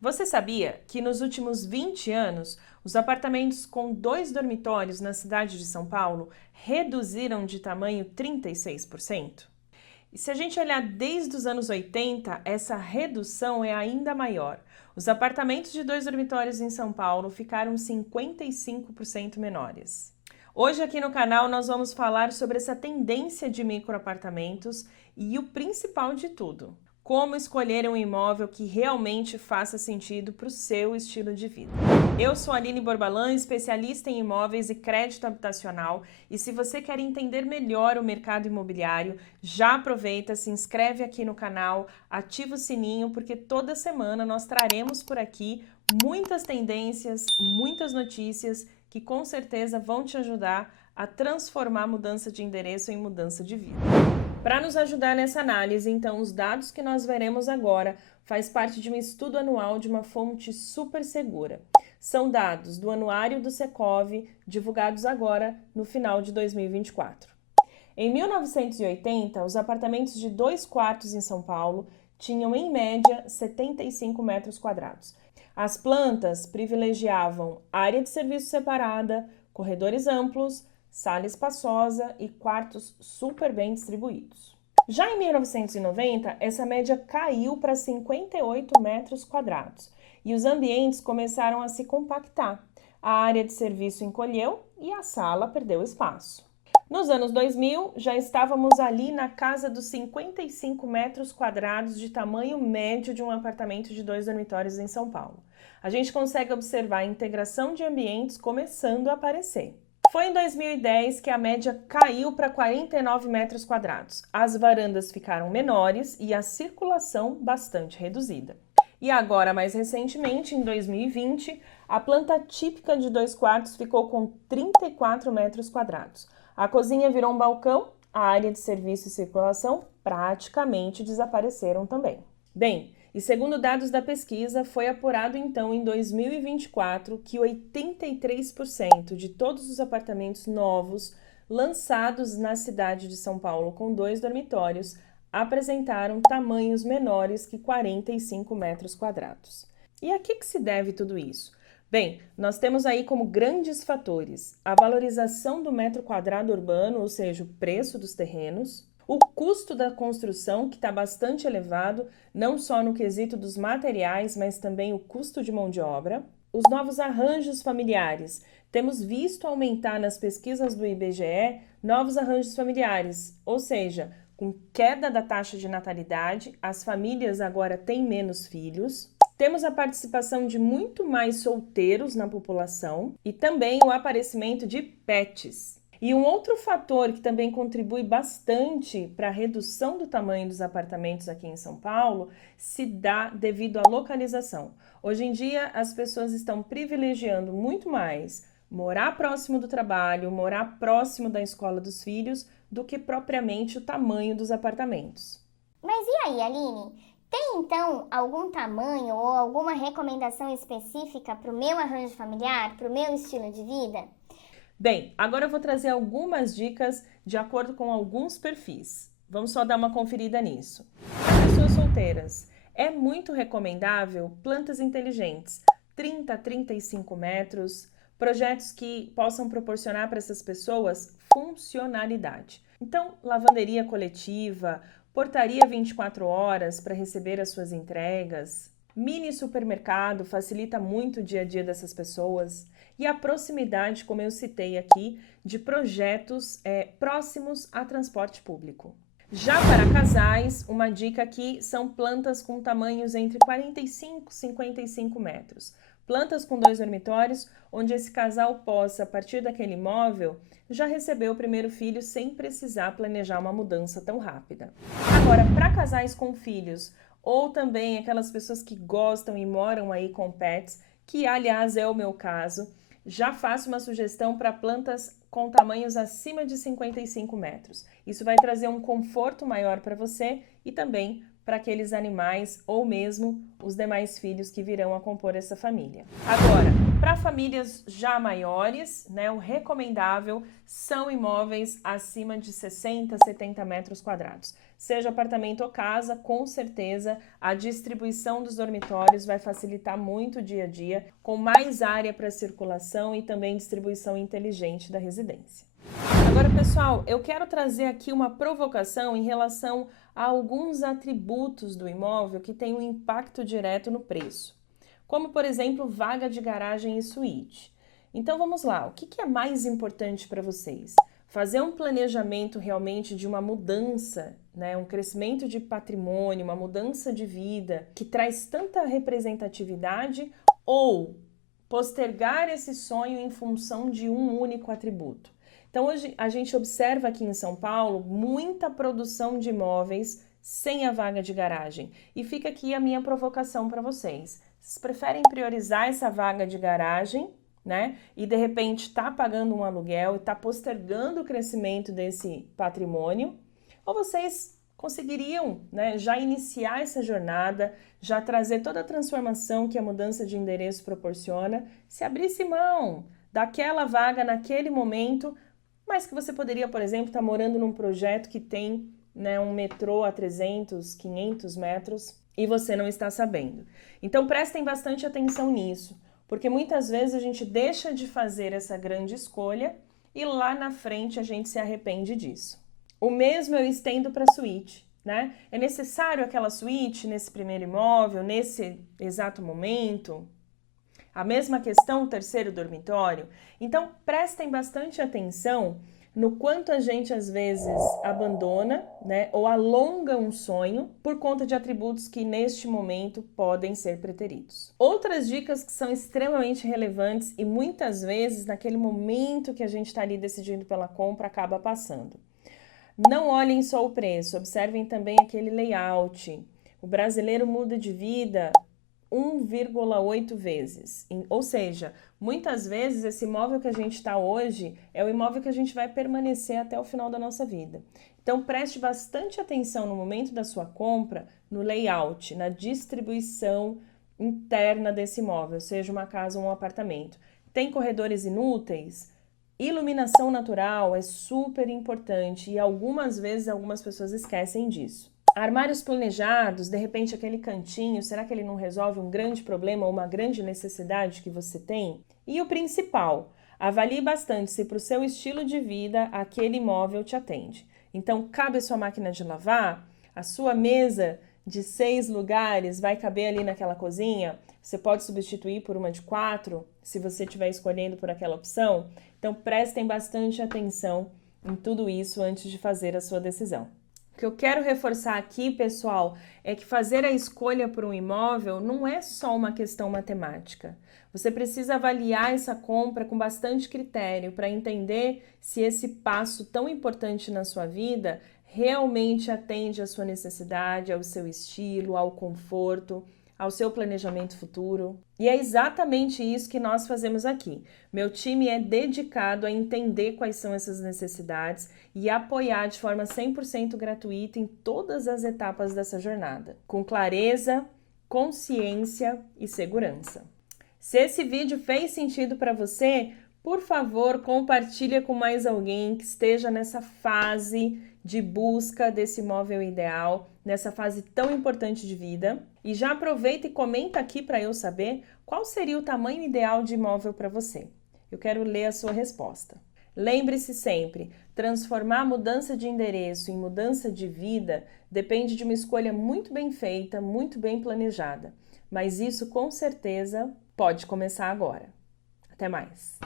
Você sabia que nos últimos 20 anos, os apartamentos com 2 dormitórios na cidade de São Paulo reduziram de tamanho 36%? E se a gente olhar desde os anos 80, essa redução é ainda maior. Os apartamentos de 2 dormitórios em São Paulo ficaram 55% menores. Hoje aqui no canal nós vamos falar sobre essa tendência de microapartamentos e o principal de tudo, como escolher um imóvel que realmente faça sentido para o seu estilo de vida. Eu sou a Aline Borbalan, especialista em imóveis e crédito habitacional, e se você quer entender melhor o mercado imobiliário, já aproveita, se inscreve aqui no canal, ativa o sininho, porque toda semana nós traremos por aqui muitas tendências, muitas notícias que com certeza vão te ajudar a transformar a mudança de endereço em mudança de vida. Para nos ajudar nessa análise, então, os dados que nós veremos agora faz parte de um estudo anual de uma fonte super segura. São dados do Anuário do Secov, divulgados agora no final de 2024. Em 1980, os apartamentos de 2 quartos em São Paulo tinham, em média, 75 metros quadrados. As plantas privilegiavam área de serviço separada, corredores amplos, sala espaçosa e quartos super bem distribuídos. Já em 1990, essa média caiu para 58 metros quadrados e os ambientes começaram a se compactar. A área de serviço encolheu e a sala perdeu espaço. Nos anos 2000, já estávamos ali na casa dos 55 metros quadrados de tamanho médio de um apartamento de 2 dormitórios em São Paulo. A gente consegue observar a integração de ambientes começando a aparecer. Foi em 2010 que a média caiu para 49 metros quadrados. As varandas ficaram menores e a circulação bastante reduzida. E agora, mais recentemente, em 2020, a planta típica de 2 quartos ficou com 34 metros quadrados. A cozinha virou um balcão, a área de serviço e circulação praticamente desapareceram também. Bem, e segundo dados da pesquisa, foi apurado então em 2024 que 83% de todos os apartamentos novos lançados na cidade de São Paulo com 2 dormitórios apresentaram tamanhos menores que 45 metros quadrados. E a que se deve tudo isso? Bem, nós temos aí como grandes fatores a valorização do metro quadrado urbano, ou seja, o preço dos terrenos, o custo da construção, que está bastante elevado, não só no quesito dos materiais, mas também o custo de mão de obra, os novos arranjos familiares. Temos visto aumentar nas pesquisas do IBGE novos arranjos familiares, ou seja, com queda da taxa de natalidade, as famílias agora têm menos filhos. Temos a participação de muito mais solteiros na população e também o aparecimento de pets. E um outro fator que também contribui bastante para a redução do tamanho dos apartamentos aqui em São Paulo se dá devido à localização. Hoje em dia, as pessoas estão privilegiando muito mais morar próximo do trabalho, morar próximo da escola dos filhos, do que propriamente o tamanho dos apartamentos. Mas e aí, Aline? Tem então algum tamanho ou alguma recomendação específica para o meu arranjo familiar, para o meu estilo de vida? Bem, agora eu vou trazer algumas dicas de acordo com alguns perfis. Vamos só dar uma conferida nisso. Para pessoas solteiras, é muito recomendável plantas inteligentes, 30 a 35 metros, projetos que possam proporcionar para essas pessoas funcionalidade. Então, lavanderia coletiva, portaria 24 horas para receber as suas entregas, mini supermercado facilita muito o dia a dia dessas pessoas e a proximidade, como eu citei aqui, de projetos próximos a transporte público. Já para casais, uma dica aqui são plantas com tamanhos entre 45 e 55 metros. Plantas com 2 dormitórios, onde esse casal possa, a partir daquele imóvel, já receber o primeiro filho sem precisar planejar uma mudança tão rápida. Agora, para casais com filhos, ou também aquelas pessoas que gostam e moram aí com pets, que aliás é o meu caso, já faço uma sugestão para plantas com tamanhos acima de 55 metros. Isso vai trazer um conforto maior para você e também para aqueles animais ou mesmo os demais filhos que virão a compor essa família. Agora, para famílias já maiores, né, o recomendável são imóveis acima de 60, 70 metros quadrados. Seja apartamento ou casa, com certeza a distribuição dos dormitórios vai facilitar muito o dia a dia, com mais área para circulação e também distribuição inteligente da residência. Agora, pessoal, eu quero trazer aqui uma provocação em relação a alguns atributos do imóvel que têm um impacto direto no preço, como, por exemplo, vaga de garagem e suíte. Então, vamos lá. O que é mais importante para vocês? Fazer um planejamento realmente de uma mudança, né? Um crescimento de patrimônio, uma mudança de vida que traz tanta representatividade, ou postergar esse sonho em função de um único atributo? Então, hoje a gente observa aqui em São Paulo muita produção de imóveis sem a vaga de garagem. E fica aqui a minha provocação para vocês. Vocês preferem priorizar essa vaga de garagem, né? E de repente tá pagando um aluguel e tá postergando o crescimento desse patrimônio? Ou vocês conseguiriam, né, já iniciar essa jornada, já trazer toda a transformação que a mudança de endereço proporciona, se abrisse mão daquela vaga naquele momento, mas que você poderia, por exemplo, estar morando num projeto que tem, né, um metrô a 300, 500 metros e você não está sabendo. Então, prestem bastante atenção nisso, porque muitas vezes a gente deixa de fazer essa grande escolha e lá na frente a gente se arrepende disso. O mesmo eu estendo para a suíte, né? É necessário aquela suíte nesse primeiro imóvel, nesse exato momento? A mesma questão, o terceiro dormitório. Então, prestem bastante atenção no quanto a gente, às vezes, abandona, né, ou alonga um sonho por conta de atributos que, neste momento, podem ser preteridos. Outras dicas que são extremamente relevantes e, muitas vezes, naquele momento que a gente está ali decidindo pela compra, acaba passando. Não olhem só o preço, observem também aquele layout. O brasileiro muda de vida 1,8 vezes. Ou seja, muitas vezes esse imóvel que a gente está hoje é o imóvel que a gente vai permanecer até o final da nossa vida. Então, preste bastante atenção no momento da sua compra, no layout, na distribuição interna desse imóvel, seja uma casa ou um apartamento. Tem corredores inúteis? Iluminação natural é super importante e algumas vezes algumas pessoas esquecem disso. Armários planejados, de repente aquele cantinho, será que ele não resolve um grande problema ou uma grande necessidade que você tem? E o principal, avalie bastante se para o seu estilo de vida aquele imóvel te atende. Então, cabe a sua máquina de lavar? A sua mesa de 6 lugares vai caber ali naquela cozinha? Você pode substituir por uma de 4, se você estiver escolhendo por aquela opção? Então, prestem bastante atenção em tudo isso antes de fazer a sua decisão. O que eu quero reforçar aqui, pessoal, é que fazer a escolha por um imóvel não é só uma questão matemática. Você precisa avaliar essa compra com bastante critério para entender se esse passo tão importante na sua vida realmente atende à sua necessidade, ao seu estilo, ao conforto, ao seu planejamento futuro. E é exatamente isso que nós fazemos aqui. Meu time é dedicado a entender quais são essas necessidades e apoiar de forma 100% gratuita em todas as etapas dessa jornada, com clareza, consciência e segurança. Se esse vídeo fez sentido para você, por favor, compartilha com mais alguém que esteja nessa fase de busca desse imóvel ideal, nessa fase tão importante de vida. E já aproveita e comenta aqui para eu saber qual seria o tamanho ideal de imóvel para você. Eu quero ler a sua resposta. Lembre-se sempre, transformar a mudança de endereço em mudança de vida depende de uma escolha muito bem feita, muito bem planejada. Mas isso com certeza pode começar agora. Até mais!